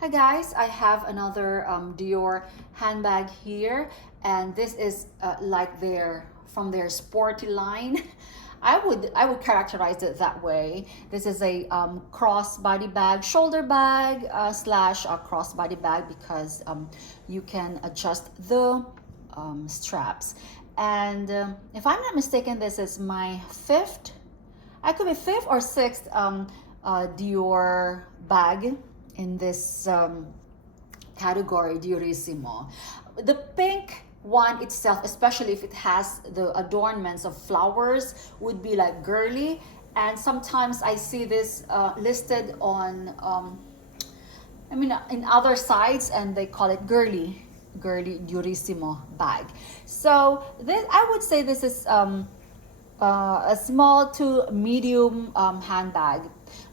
Hi guys, I have another Dior handbag here, and this is like from their sporty line. I would characterize it that way. This is a crossbody bag, shoulder bag slash a crossbody bag because you can adjust the straps. And if I'm not mistaken, this is my fifth. I could be fifth or sixth Dior bag in this category, Diorissimo. The pink one itself, especially if it has the adornments of flowers, would be like girly. And sometimes I see this listed on, in other sites, and they call it girly Diorissimo bag. So this, I would say this is a small to medium handbag,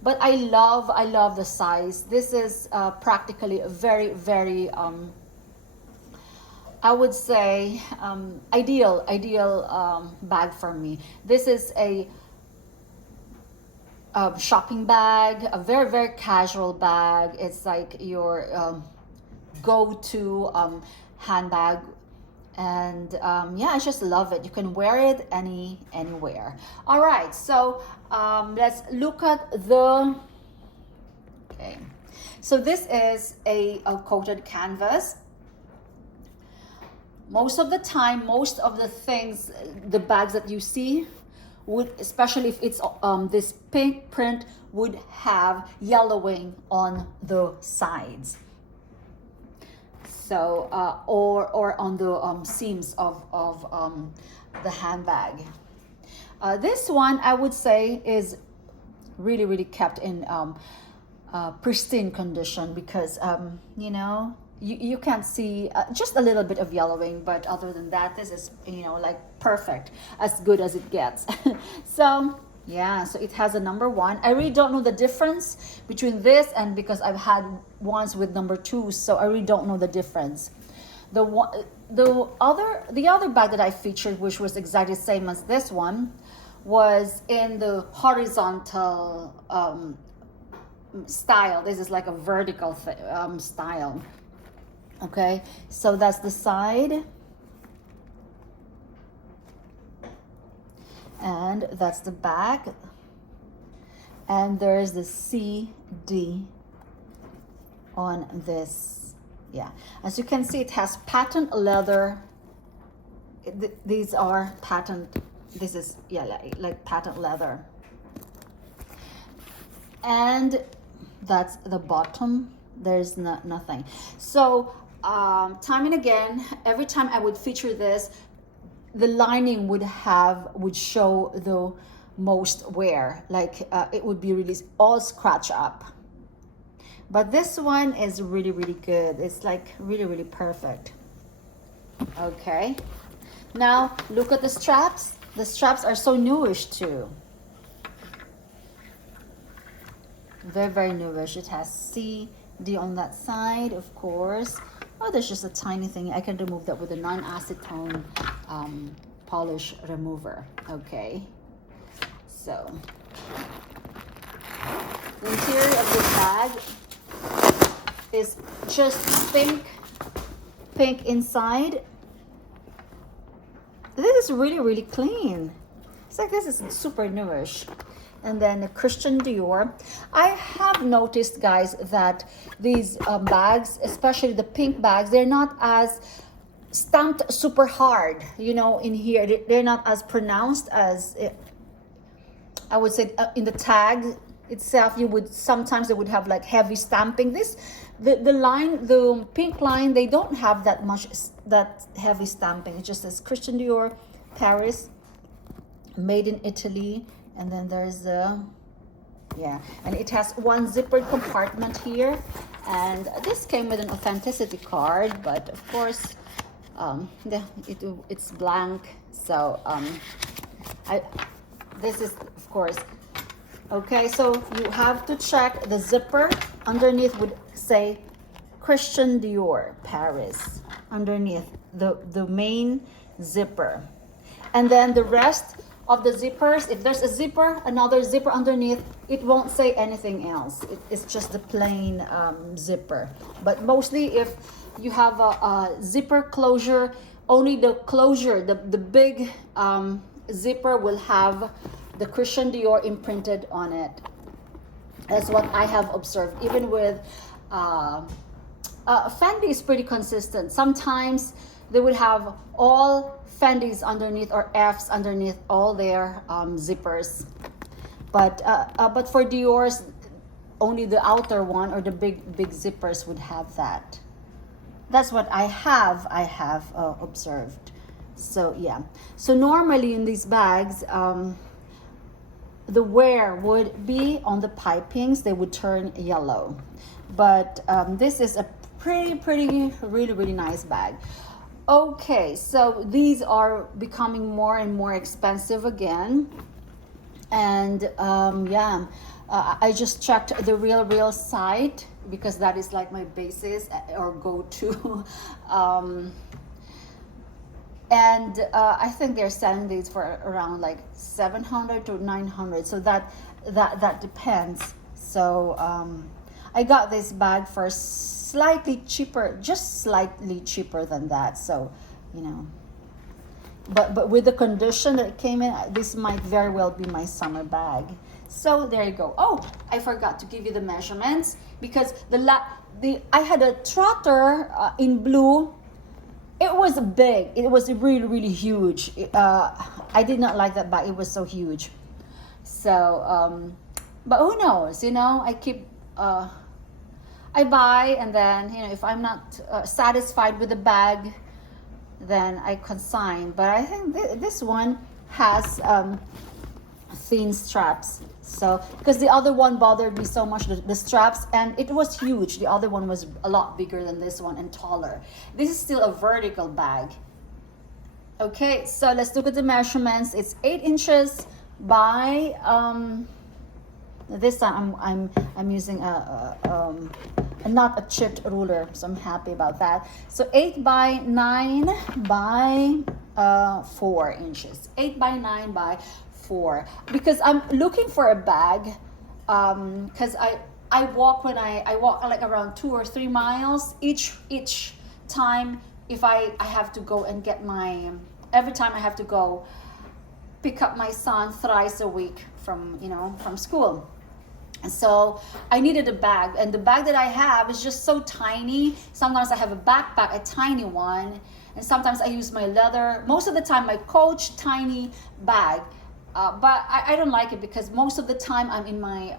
but I love the size. This is practically a very I would say ideal bag for me. This is a shopping bag, a very casual bag. It's like your go-to handbag, and yeah, I just love it. You can wear it anywhere. All right, so let's look at the okay. So this is a coated canvas. Most of the time, most of the things, the bags that you see would, especially if it's this pink print, would have yellowing on the sides. So or on the seams of the handbag. This one I would say is really kept in pristine condition because you can see just a little bit of yellowing, but other than that, this is like perfect, as good as it gets. So yeah, so it has a number 1. I really don't know the difference between this and, because I've had ones with number 2, so I really don't know the difference. The other bag that I featured, which was exactly the same as this one, was in the horizontal style. This is like a vertical style. Okay, so that's the side. And that's the back, and there's the CD on this. Yeah, as you can see, it has patent leather. These are patent. This is, yeah, like patent leather. And that's the bottom. There's nothing. So time and again, every time I would feature this, the lining would show the most wear, like it would be really all scratch up. But this one is really good. It's like really perfect. Okay, now look at the straps. The straps are so newish too. Very newish. It has CD on that side, of course. Oh, there's just a tiny thing. I can remove that with a non-acetone polish remover. Okay, so the interior of this bag is just pink inside. This is really clean. It's like this is super newish. And then Christian Dior. I have noticed, guys, that these bags, especially the pink bags, they're not as stamped super hard, in here. They're not as pronounced as I would say in the tag itself. Sometimes they would have like heavy stamping. The pink line, they don't have that heavy stamping. It just says Christian Dior, Paris, made in Italy. And then there's the, yeah, and it has one zippered compartment here. And this came with an authenticity card, but of course, it's blank. So this is, of course, okay. So you have to check the zipper. Underneath would say Christian Dior, Paris, underneath the main zipper. And then the rest of the zippers, if there's a zipper, another zipper underneath, it won't say anything else. It's just the plain zipper. But mostly if you have a zipper closure, only the closure, the big zipper will have the Christian Dior imprinted on it. That's what I have observed. Even with Fendi is pretty consistent. Sometimes they would have all Fendi's underneath or F's underneath all their zippers. But for Dior's, only the outer one or the big zippers would have that. That's what I have observed. So yeah. So normally in these bags, the wear would be on the pipings. They would turn yellow. But this is a pretty, really nice bag. Okay, so these are becoming more and more expensive again. And yeah, I just checked the Real site because that is like my basis or go-to. And I think they're selling these for around like 700 to 900. So that depends. So I got this bag for slightly cheaper, just slightly cheaper than that. So, you know, but with the condition that it came in, this might very well be my summer bag. So there you go. Oh, I forgot to give you the measurements because I had a Trotter in blue. It was big. It was really huge. I did not like that bag. It was so huge. So, but who knows? You know, I keep. I buy, and then, you know, if I'm not satisfied with the bag, then I consign. But I think this one has thin straps. So because the other one bothered me so much, the straps, and it was huge. The other one was a lot bigger than this one and taller. This is still a vertical bag. Okay, so let's look at the measurements. It's 8 inches by this time I'm using not a chipped ruler, so I'm happy about that. So 8 by 9 by 4 inches. 8 by 9 by 4. Because I'm looking for a bag, because I walk like around 2 or 3 miles each time. If I have to go and get every time I have to go pick up my son thrice a week from school. And so I needed a bag, and the bag that I have is just so tiny. Sometimes I have a backpack, a tiny one, and sometimes I use my leather. Most of the time, my Coach tiny bag. But I don't like it because most of the time I'm in my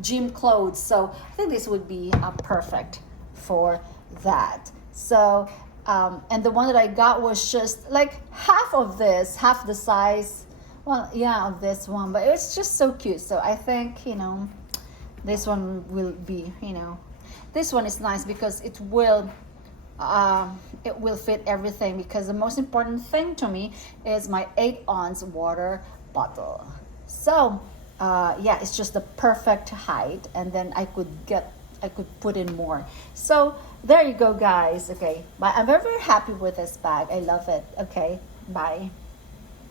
gym clothes. So I think this would be perfect for that. So, and the one that I got was just like half the size. Well, yeah, of this one, but it's just so cute. So I think, this one will be, this one is nice because it will fit everything, because the most important thing to me is my 8-ounce water bottle. So, yeah, it's just the perfect height, and then I could put in more. So there you go, guys. Okay, but I'm very happy with this bag. I love it. Okay, bye.